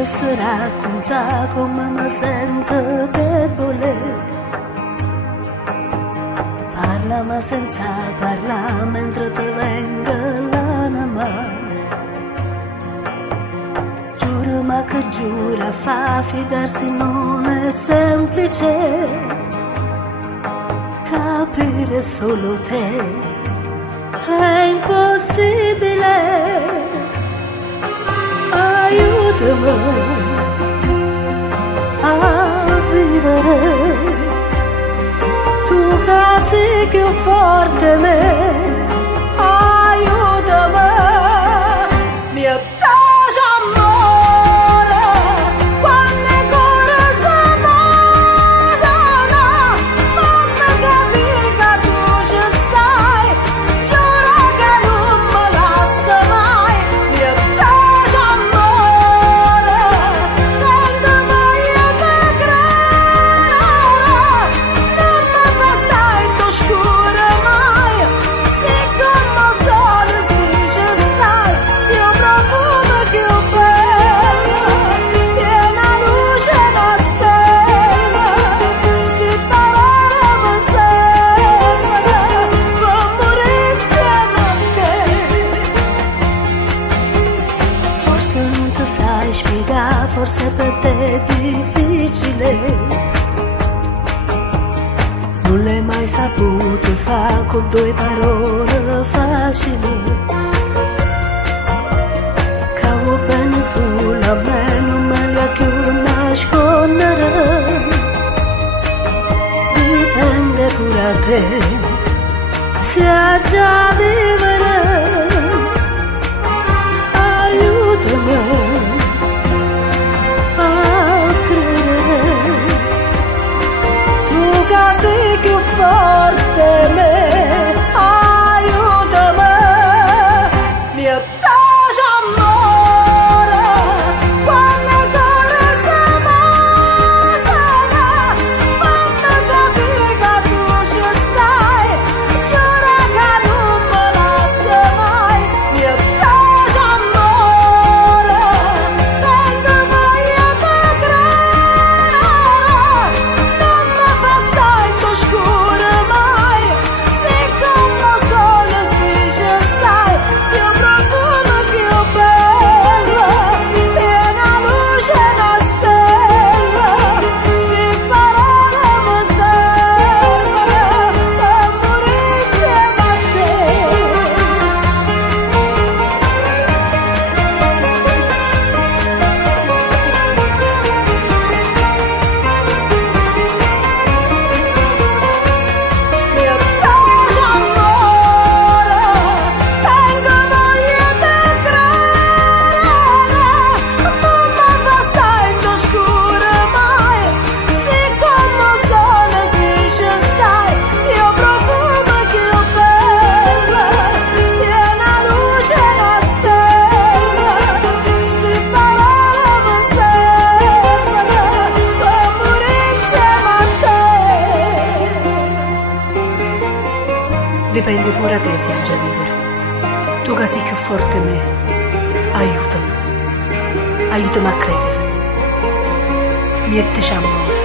volessi raccontare come mi sento debole, parlami senza parlare mentre ti venga l'anima. Giurami che giura fa fidarsi non è semplice, capire solo te è impossibile. Aiutami a vivere, tu che sei più forte di me. Aiutami, mio taglio amore, quando ancora siamo sola, fammi capire che tu ci stai, giuro che non mi lasci mai. Mio taglio amore, tengo voglia di credere, non mi fa stare in oscuro mai. Sei come sole, se ci stai, sei un profumo più bello, piena luce da stella, sti parole mi servono per morire insieme a te. Forse non ti sai spiegare, forse per te è difficile, non l'hai mai saputo fare con due parole facili. Cavo bene sulla me, non me la più nascondere, dipende pure a te, se ha già vivere. Aiutami a credere, tu che sei più forte di me. Aiutami, mio taglio amore, quando ancora siamo sola, fammi capire che tu ci stai, giuro che non mi lasci mai. Mio taglio amore, tengo voglia di credere, non mi fa stare in oscuro mai. Sei come sole, se ci stai, sei un profumo più bello, piena luce da stella, sti parole mi servono per morire insieme a te. Mio taglio amore, tengo voglia di credere, non mi fa stare in oscuro mai. Sei come sole, se ci stai, sei un profumo più bello, piena luce da stella, sti parole mi servono per morire insieme a te. Dipende pure a te se hai già vivere, tu che sei più forte di me. Aiutami, aiutami a credere, miettici amore.